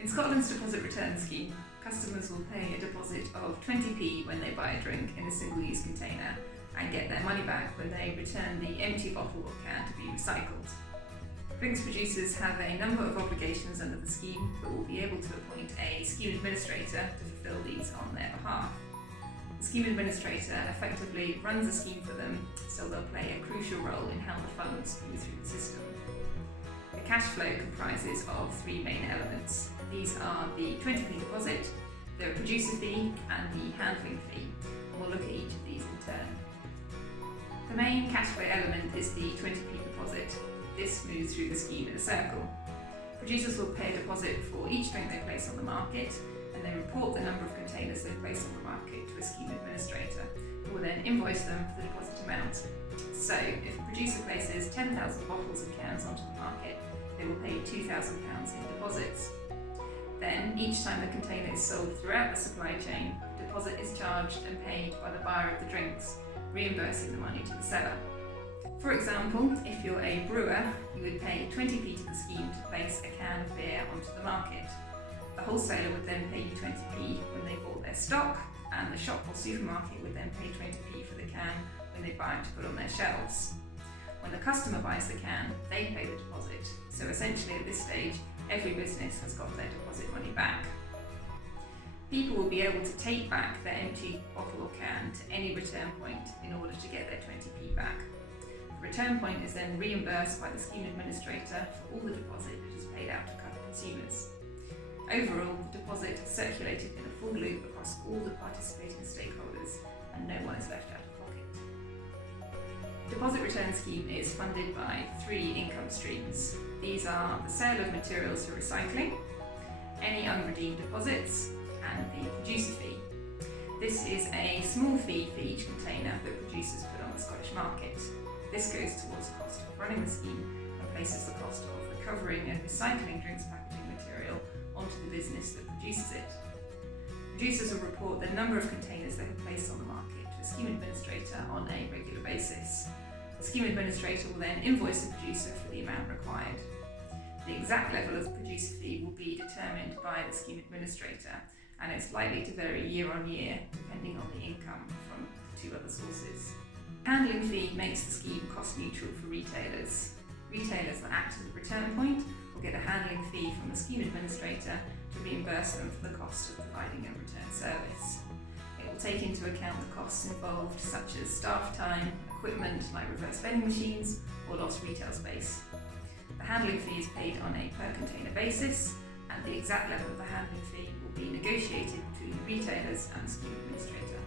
In Scotland's deposit return scheme, customers will pay a deposit of 20p when they buy a drink in a single-use container and get their money back when they return the empty bottle or can to be recycled. Drinks producers have a number of obligations under the scheme, but will be able to appoint a scheme administrator to fulfil these on their behalf. The scheme administrator effectively runs the scheme for them, so they'll play a crucial role in how the funds move through the system. The cash flow comprises of three main elements. These are the 20p deposit, the producer fee and the handling fee. We'll look at each of these in turn. The main cash flow element is the 20p deposit. This moves through the scheme in a circle. Producers will pay a deposit for each drink they place on the market, and they report the number of containers they place on the market to a scheme administrator, who will then invoice them for the deposit amount. So, if a producer places 10,000 bottles and cans onto the market, they will pay £2,000 in deposits. Then, each time the container is sold throughout the supply chain, a deposit is charged and paid by the buyer of the drinks, reimbursing the money to the seller. For example, if you're a brewer, you would pay 20p to the scheme to place a can of beer onto the market. The wholesaler would then pay you 20p when they bought their stock, and the shop or supermarket would then pay 20p for the can when they buy it to put on their shelves. When the customer buys the can, they pay the deposit, so essentially at this stage, every business has got their deposit money back. People will be able to take back their empty bottle or can to any return point in order to get their 20p back. The return point is then reimbursed by the scheme administrator for all the deposit that is paid out to consumers. Overall, the deposit is circulated in a full loop across all the participating stakeholders, and no one is left out of pocket. The deposit return scheme is funded by three income streams. These are the sale of materials for recycling, any unredeemed deposits, and the producer fee. This is a small fee for each container that producers put on the Scottish market. This goes towards the cost of running the scheme and places the cost of recovering and recycling drinks packaging material onto the business that produces it. Producers will report the number of containers they have placed on the market to a scheme administrator on a regular basis. The scheme administrator will then invoice the producer for the amount required. The exact level of the producer fee will be determined by the scheme administrator, and it's likely to vary year on year depending on the income from the two other sources. Handling fee makes the scheme cost neutral for retailers. Retailers that act as a return point will get a handling fee from the scheme administrator to reimburse them for the cost of providing a return service. It will take into account the costs involved, such as staff time, equipment like reverse vending machines, or lost retail space. The handling fee is paid on a per container basis, and the exact level of the handling fee will be negotiated between the retailers and the scheme administrator.